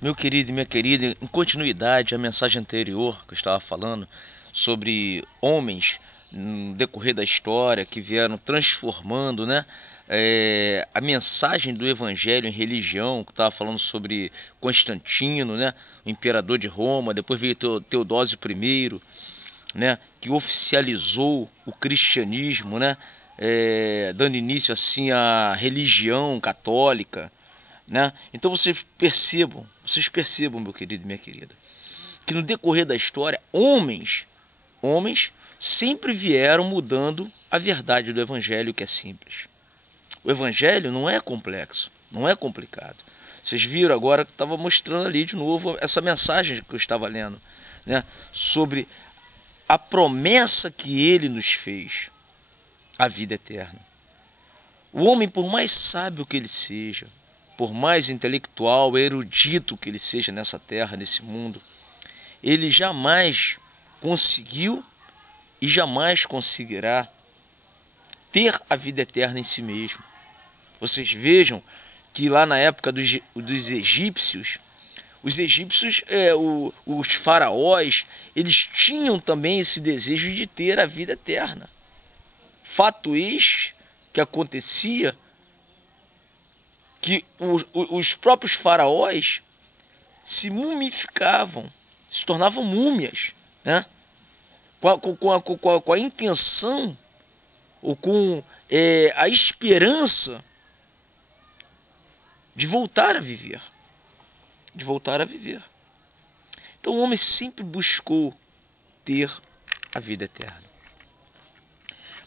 Meu querido e minha querida, em continuidade à mensagem anterior que eu estava falando sobre homens no decorrer da história que vieram transformando, né, a mensagem do Evangelho em religião, que estava falando sobre Constantino, né, o imperador de Roma, depois veio Teodósio I, né, que oficializou o cristianismo, né, dando início assim à religião católica, né? Então vocês percebam, meu querido e minha querida, que no decorrer da história, homens sempre vieram mudando a verdade do Evangelho, que é simples. O Evangelho não é complexo, não é complicado. Vocês viram agora que eu estava mostrando ali de novo essa mensagem que eu estava lendo, né? Sobre a promessa que ele nos fez, a vida eterna. O homem, por mais sábio que ele seja, por mais intelectual, erudito que ele seja nessa terra, nesse mundo, ele jamais conseguiu e jamais conseguirá ter a vida eterna em si mesmo. Vocês vejam que lá na época dos egípcios, os faraós, eles tinham também esse desejo de ter a vida eterna. Fato eis que acontecia que os próprios faraós se mumificavam, se tornavam múmias, né? Com a intenção ou com a esperança de voltar a viver. Então o homem sempre buscou ter a vida eterna.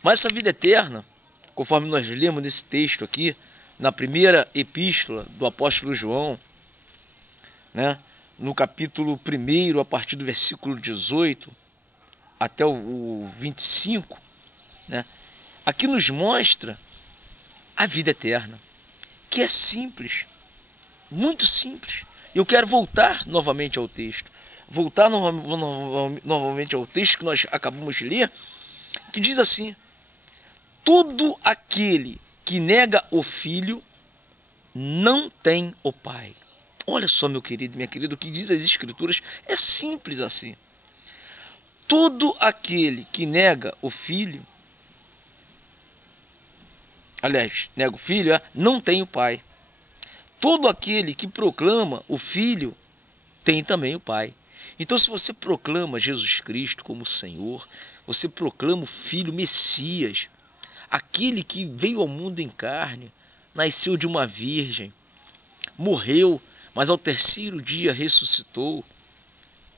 Mas essa vida eterna, conforme nós lemos nesse texto aqui, na primeira epístola do apóstolo João, né, no capítulo 1, a partir do versículo 18 até o 25, né, aqui nos mostra a vida eterna, que é simples, muito simples. Eu quero voltar novamente ao texto, novamente ao texto que nós acabamos de ler, que diz assim: todo aquele que nega o Filho não tem o Pai. Olha só, meu querido e minha querida, o que diz as Escrituras é simples assim. Todo aquele que nega o Filho, aliás, nega o Filho, não tem o Pai. Todo aquele que proclama o Filho tem também o Pai. Então, se você proclama Jesus Cristo como Senhor, você proclama o Filho Messias, aquele que veio ao mundo em carne, nasceu de uma virgem, morreu, mas ao terceiro dia ressuscitou,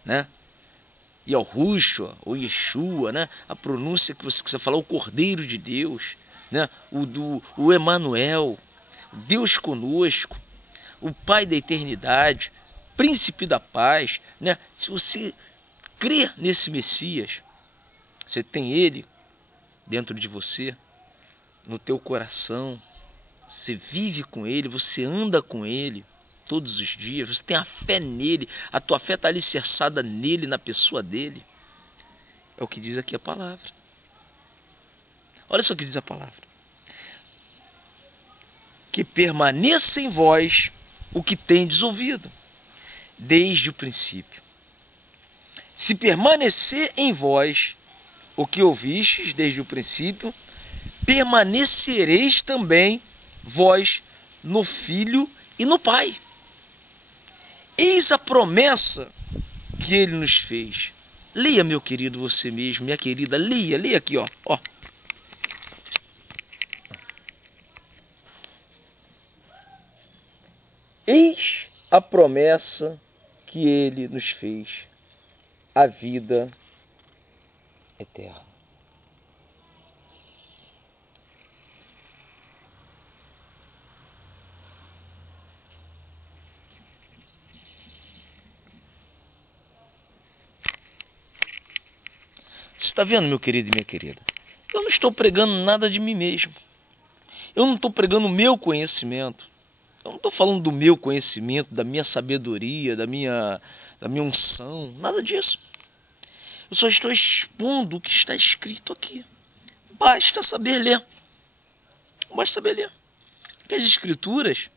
né? Yahushua, ou Yeshua, né? A pronúncia que você quiser falar, o Cordeiro de Deus, né? O Emanuel, Deus conosco, o Pai da eternidade, Príncipe da paz, né? Se você crê nesse Messias, você tem ele dentro de você, no teu coração, você vive com ele, você anda com ele todos os dias, você tem a fé nele, a tua fé está alicerçada nele, na pessoa dele. É o que diz aqui a palavra. Olha só o que diz a palavra: que permaneça em vós o que tendes ouvido desde o princípio. Se permanecer em vós o que ouvistes desde o princípio, permanecereis também vós no Filho e no Pai. Eis a promessa que ele nos fez. Leia, meu querido, você mesmo, minha querida, leia aqui, ó. Eis a promessa que ele nos fez, a vida eterna. Você está vendo, meu querido e minha querida? Eu não estou pregando nada de mim mesmo. Eu não estou pregando o meu conhecimento. Eu não estou falando do meu conhecimento, da minha sabedoria, da minha unção, nada disso. Eu só estou expondo o que está escrito aqui. Basta saber ler. Basta saber ler. Porque as Escrituras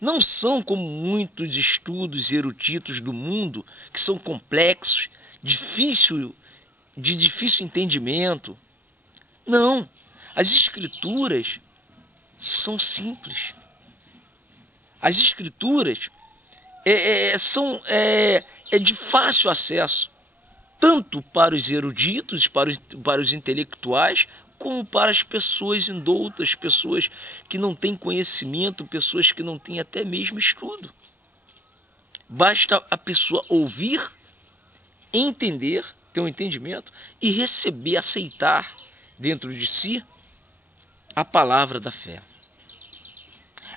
não são como muitos estudos eruditos do mundo, que são complexos, de difícil entendimento. Não, as Escrituras são simples. As Escrituras são de fácil acesso, tanto para os eruditos, para os intelectuais, como para as pessoas indoutas, pessoas que não têm conhecimento, pessoas que não têm até mesmo estudo. Basta a pessoa ouvir, entender, ter um entendimento e receber, aceitar dentro de si a palavra da fé.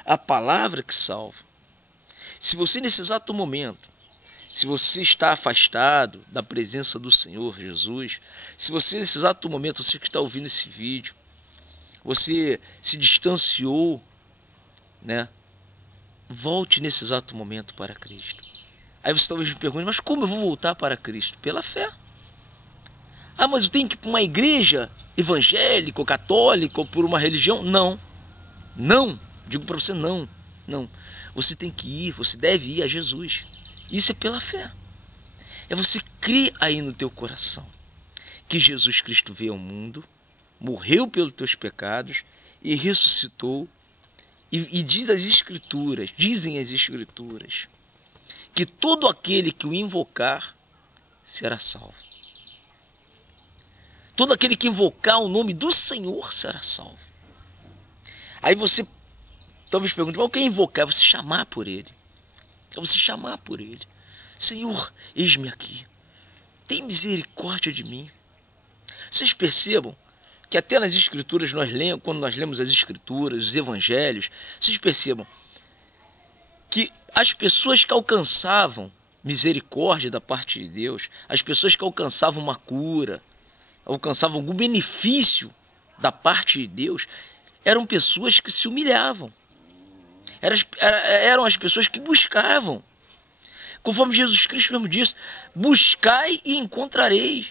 A palavra que salva. Se você nesse exato momento, se você está afastado da presença do Senhor Jesus, se você nesse exato momento, você que está ouvindo esse vídeo, você se distanciou, né? Volte nesse exato momento para Cristo. Aí você talvez me pergunte, mas como eu vou voltar para Cristo? Pela fé. Ah, mas eu tenho que ir para uma igreja evangélica ou católica ou por uma religião? Não. Não. Digo para você, não. Não. Você tem que ir, você deve ir a Jesus. Isso é pela fé. É você crer aí no teu coração que Jesus Cristo veio ao mundo, morreu pelos teus pecados e ressuscitou. E dizem as Escrituras, que todo aquele que o invocar será salvo. Todo aquele que invocar o nome do Senhor será salvo. Aí você talvez pergunte, mas o que é invocar? É você chamar por Ele. É você chamar por Ele. Senhor, eis-me aqui. Tem misericórdia de mim. Vocês percebam que até nas Escrituras, quando nós lemos as Escrituras, os Evangelhos, vocês percebam que as pessoas que alcançavam misericórdia da parte de Deus, as pessoas que alcançavam uma cura, alcançavam algum benefício da parte de Deus, eram pessoas que se humilhavam. Eram as pessoas que buscavam. Conforme Jesus Cristo mesmo disse, buscai e encontrareis.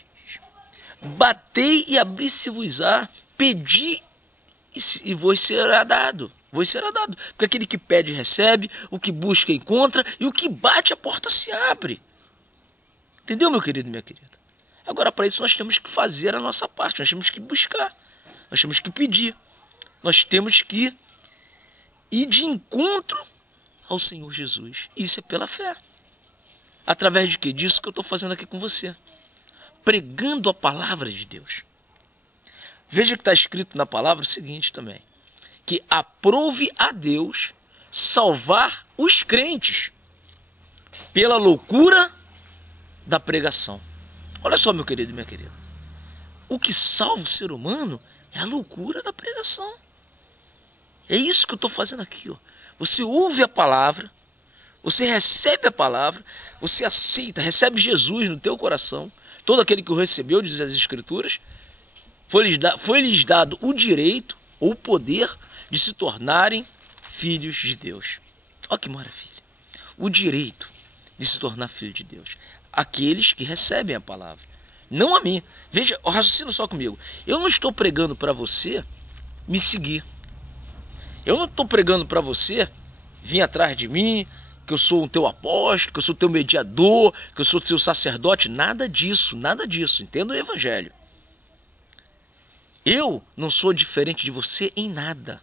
Batei e abri-se-vos-á. Pedi e vos será dado. Vos será dado. Porque aquele que pede recebe, o que busca encontra, e o que bate a porta se abre. Entendeu, meu querido e minha querida? Agora, para isso nós temos que fazer a nossa parte. Nós temos que buscar. Nós temos que pedir. Nós temos que ir de encontro ao Senhor Jesus. Isso é pela fé. Através de quê? Disso que eu estou fazendo aqui com você. Pregando a palavra de Deus. Veja que está escrito na palavra o seguinte também. Que aprove a Deus salvar os crentes pela loucura da pregação. Olha só, meu querido e minha querida. O que salva o ser humano é a loucura da pregação. É isso que eu estou fazendo aqui. Ó. Você ouve a palavra, você recebe a palavra, você aceita, recebe Jesus no teu coração. Todo aquele que o recebeu, diz as Escrituras, foi-lhes dado o direito ou o poder de se tornarem filhos de Deus. Olha que maravilha. O direito de se tornar filho de Deus. Aqueles que recebem a palavra. Não a mim. Veja, raciocina só comigo. Eu não estou pregando para você me seguir. Eu não estou pregando para você vir atrás de mim, que eu sou o teu apóstolo, que eu sou o teu mediador, que eu sou o teu sacerdote. Nada disso, nada disso. Entenda o Evangelho. Eu não sou diferente de você em nada.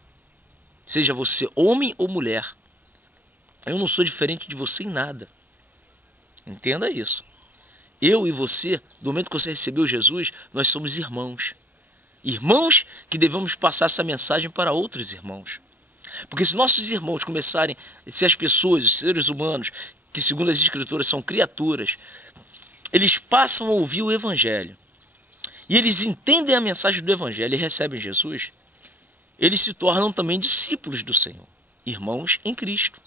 Seja você homem ou mulher. Eu não sou diferente de você em nada. Entenda isso. Eu e você, do momento que você recebeu Jesus, nós somos irmãos. Irmãos que devemos passar essa mensagem para outros irmãos. Porque se nossos irmãos começarem, se as pessoas, os seres humanos, que segundo as Escrituras são criaturas, eles passam a ouvir o Evangelho, e eles entendem a mensagem do Evangelho e recebem Jesus, eles se tornam também discípulos do Senhor, irmãos em Cristo.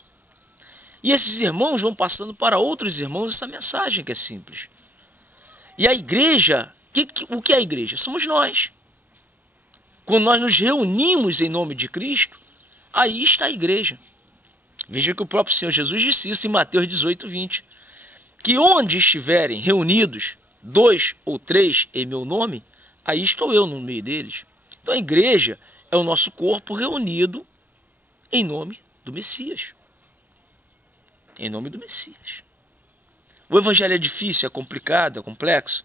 E esses irmãos vão passando para outros irmãos essa mensagem que é simples. E a igreja, o que é a igreja? Somos nós. Quando nós nos reunimos em nome de Cristo, aí está a igreja. Veja que o próprio Senhor Jesus disse isso em Mateus 18, 20. Que onde estiverem reunidos 2 ou 3 em meu nome, aí estou eu no meio deles. Então a igreja é o nosso corpo reunido em nome do Messias. em nome do Messias. O evangelho é difícil, é complicado, é complexo?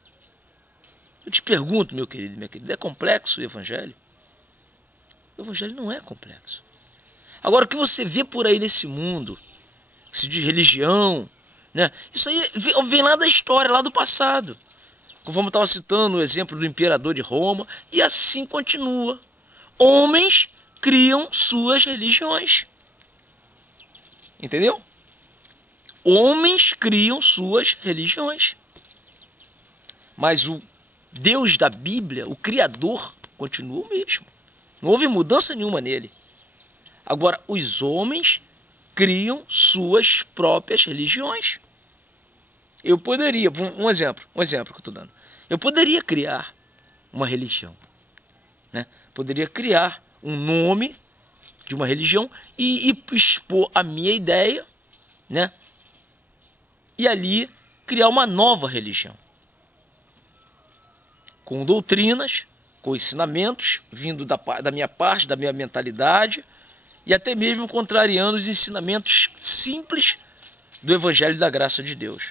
Eu te pergunto, meu querido e minha querida, é complexo o evangelho? O evangelho não é complexo. Agora, o que você vê por aí nesse mundo, que se diz religião, né? Isso aí vem lá da história, lá do passado. Conforme eu estava citando o exemplo do imperador de Roma, e assim continua. Homens criam suas religiões. Entendeu? Homens criam suas religiões. Mas o Deus da Bíblia, o Criador, continua o mesmo. Não houve mudança nenhuma nele. Agora, os homens criam suas próprias religiões. Eu poderia, um exemplo que eu estou dando. Eu poderia criar uma religião, né? Poderia criar um nome de uma religião e expor a minha ideia, né? E ali criar uma nova religião. Com doutrinas, com ensinamentos, vindo da minha parte, da minha mentalidade, e até mesmo contrariando os ensinamentos simples do Evangelho da Graça de Deus.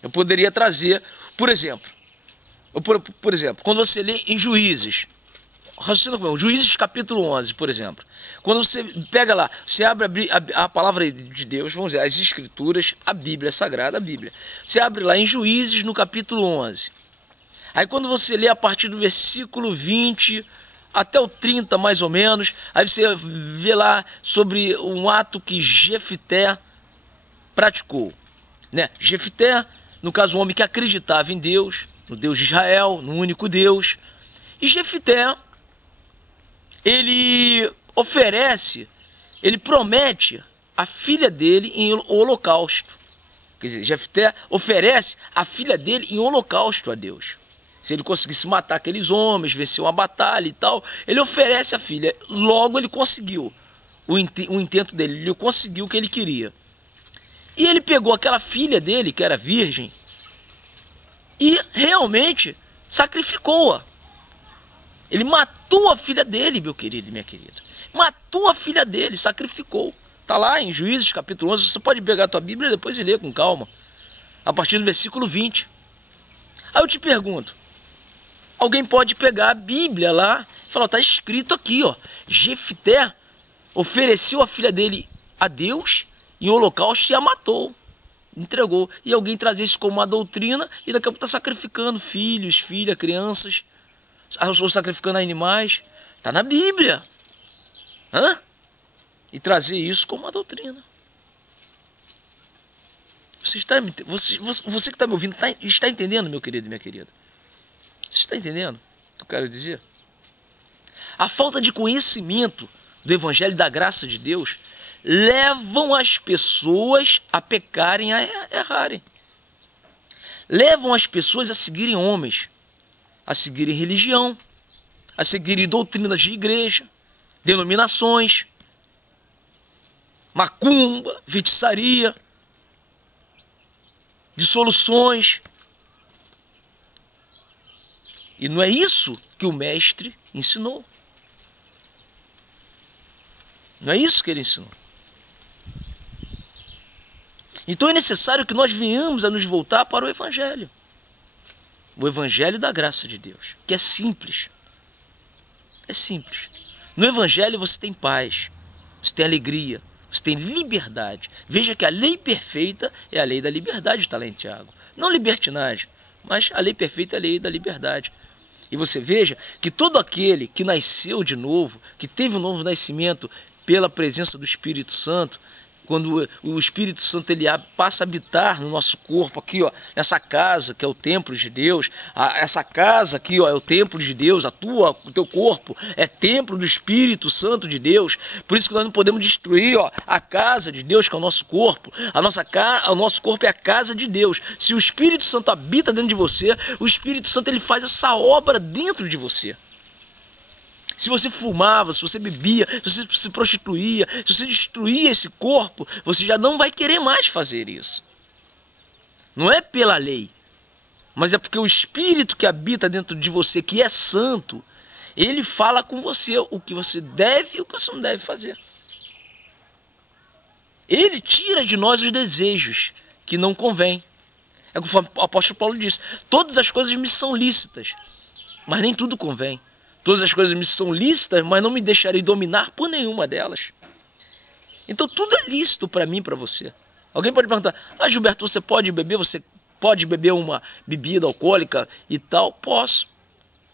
Eu poderia trazer, por exemplo, quando você lê em Juízes, raciocina comigo, Juízes capítulo 11, por exemplo. Quando você pega lá, você abre a palavra de Deus, vamos dizer, as Escrituras, a Bíblia Sagrada, a Bíblia. Você abre lá em Juízes, no capítulo 11. Aí quando você lê a partir do versículo 20 até o 30, mais ou menos, aí você vê lá sobre um ato que Jefté praticou, né? Jefté, no caso, um homem que acreditava em Deus, no Deus de Israel, no único Deus. E Jefté, ele promete a filha dele em holocausto. Quer dizer, Jefté oferece a filha dele em holocausto a Deus. Se ele conseguisse matar aqueles homens, vencer uma batalha e tal, ele oferece a filha. Logo ele conseguiu o intento dele, ele conseguiu o que ele queria. E ele pegou aquela filha dele, que era virgem, e realmente sacrificou-a. Ele matou a filha dele, meu querido e minha querida. Matou a filha dele, sacrificou. Está lá em Juízes capítulo 11, você pode pegar a tua Bíblia e depois ler com calma. A partir do versículo 20. Aí eu te pergunto, alguém pode pegar a Bíblia lá e falar, está escrito aqui, ó, Jefté ofereceu a filha dele a Deus em holocausto e a matou, entregou. E alguém trazer isso como uma doutrina e daqui a pouco está sacrificando filhos, filhas, crianças, ou sacrificando animais. Está na Bíblia. Hã? E trazer isso como uma doutrina. Você que está me ouvindo, está entendendo, meu querido e minha querida? Você está entendendo o que eu quero dizer? A falta de conhecimento do Evangelho da Graça de Deus levam as pessoas a pecarem, a errarem. Levam as pessoas a seguirem homens, a seguirem religião, a seguirem doutrinas de igreja, denominações, macumba, feitiçaria, dissoluções. E não é isso que o mestre ensinou. Não é isso que ele ensinou. Então é necessário que nós venhamos a nos voltar para o Evangelho. O Evangelho da graça de Deus, que é simples. É simples. No Evangelho você tem paz, você tem alegria, você tem liberdade. Veja que a lei perfeita é a lei da liberdade, está lá em Tiago. Não libertinagem, mas a lei perfeita é a lei da liberdade. E você veja que todo aquele que nasceu de novo, que teve um novo nascimento pela presença do Espírito Santo, quando o Espírito Santo ele passa a habitar no nosso corpo, aqui, ó, essa casa que é o templo de Deus, essa casa aqui, ó, é o templo de Deus, o teu corpo é templo do Espírito Santo de Deus. Por isso que nós não podemos destruir, ó, a casa de Deus, que é o nosso corpo. O nosso corpo é a casa de Deus. Se o Espírito Santo habita dentro de você, o Espírito Santo ele faz essa obra dentro de você. Se você fumava, se você bebia, se você se prostituía, se você destruía esse corpo, você já não vai querer mais fazer isso. Não é pela lei, mas é porque o Espírito que habita dentro de você, que é santo, ele fala com você o que você deve e o que você não deve fazer. Ele tira de nós os desejos que não convém. É conforme o apóstolo Paulo disse: todas as coisas me são lícitas, mas nem tudo convém. Todas as coisas me são lícitas, mas não me deixarei dominar por nenhuma delas. Então tudo é lícito para mim e para você. Alguém pode perguntar: Gilberto, você pode beber uma bebida alcoólica e tal? Posso.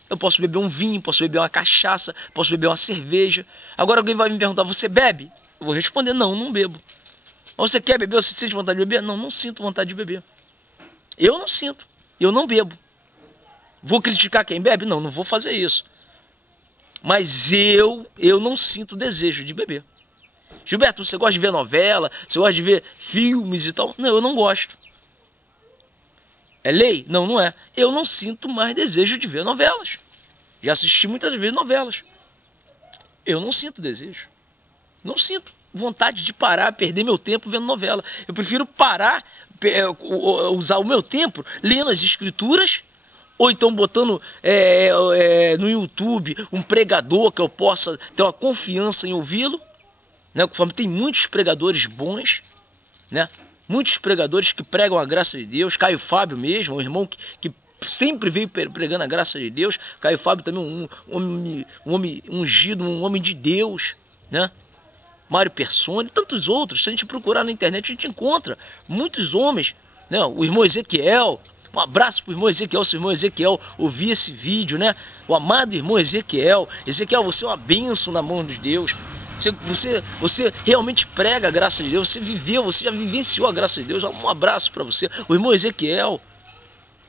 Eu posso beber um vinho, posso beber uma cachaça, posso beber uma cerveja. Agora alguém vai me perguntar: você bebe? Eu vou responder: não, não bebo. Você quer beber? Você sente vontade de beber? Não, não sinto vontade de beber. Eu não sinto. Eu não bebo. Vou criticar quem bebe? Não, não vou fazer isso. Mas eu não sinto desejo de beber. Gilberto, você gosta de ver novela? Você gosta de ver filmes e tal? Não, eu não gosto. É lei? Não, não é. Eu não sinto mais desejo de ver novelas. Já assisti muitas vezes novelas. Eu não sinto desejo. Não sinto vontade de parar, perder meu tempo vendo novela. Eu prefiro parar, usar o meu tempo lendo as escrituras, ou então botando no YouTube um pregador que eu possa ter uma confiança em ouvi-lo, né? Conforme tem muitos pregadores bons, né? Muitos pregadores que pregam a graça de Deus. Caio Fábio mesmo, um irmão que sempre veio pregando a graça de Deus. Caio Fábio também um homem ungido, um homem de Deus, né? Mário Persona e tantos outros. Se a gente procurar na internet, a gente encontra muitos homens, né? O irmão Ezequiel, um abraço para o irmão Ezequiel, se o irmão Ezequiel ouvir esse vídeo, né? O amado irmão Ezequiel. Ezequiel, você é uma bênção na mão de Deus. Você realmente prega a graça de Deus, você já vivenciou a graça de Deus. Um abraço para você. O irmão Ezequiel,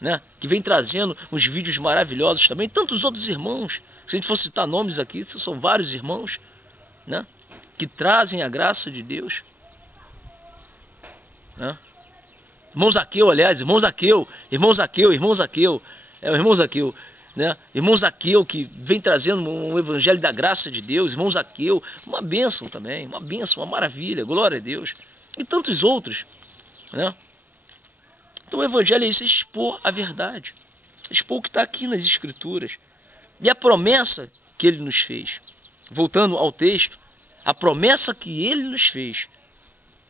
né? Que vem trazendo uns vídeos maravilhosos também. Tantos outros irmãos. Se a gente for citar nomes aqui, são vários irmãos, né? Que trazem a graça de Deus, né? Irmão Zaqueu, aliás, irmão Zaqueu, né? Irmão Zaqueu que vem trazendo um evangelho da graça de Deus. Irmão Zaqueu, uma bênção também, uma bênção, uma maravilha, glória a Deus. E tantos outros, né? Então o evangelho é isso, é expor a verdade, expor o que está aqui nas escrituras e a promessa que ele nos fez. Voltando ao texto, a promessa que ele nos fez,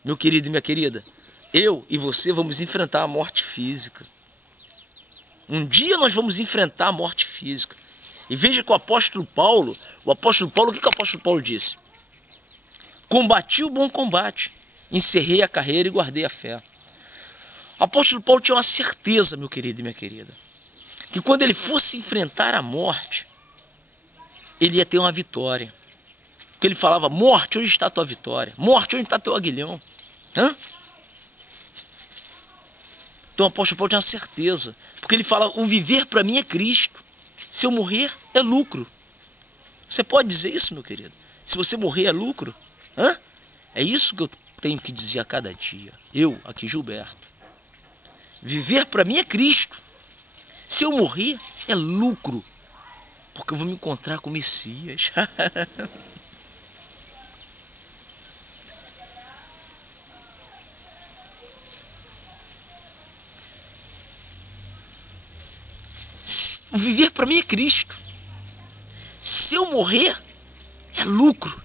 meu querido e minha querida: eu e você vamos enfrentar a morte física. Um dia nós vamos enfrentar a morte física. E veja que o apóstolo Paulo, o que o apóstolo Paulo disse? Combati o bom combate, encerrei a carreira e guardei a fé. O apóstolo Paulo tinha uma certeza, meu querido e minha querida, que quando ele fosse enfrentar a morte, ele ia ter uma vitória. Porque ele falava: morte, onde está a tua vitória? Morte, onde está teu aguilhão? Hã? Então o apóstolo Paulo tinha uma certeza. Porque ele fala: o viver para mim é Cristo. Se eu morrer, é lucro. Você pode dizer isso, meu querido? Se você morrer, é lucro? Hã? É isso que eu tenho que dizer a cada dia. Eu, aqui Gilberto. Viver para mim é Cristo. Se eu morrer, é lucro. Porque eu vou me encontrar com o Messias. O viver para mim é Cristo. Se eu morrer, é lucro.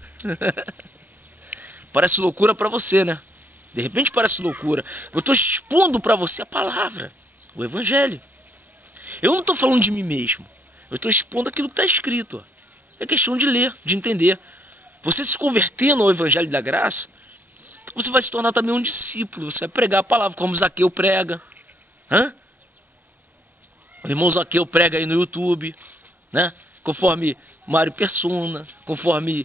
Parece loucura para você, né? De repente parece loucura. Eu estou expondo para você a palavra, o Evangelho. Eu não estou falando de mim mesmo. Eu estou expondo aquilo que está escrito. É questão de ler, de entender. Você se convertendo ao Evangelho da Graça, você vai se tornar também um discípulo. Você vai pregar a palavra como Zaqueu prega. Hã? O irmão Zaqueu prega aí no YouTube, né? Conforme Mário Persona, conforme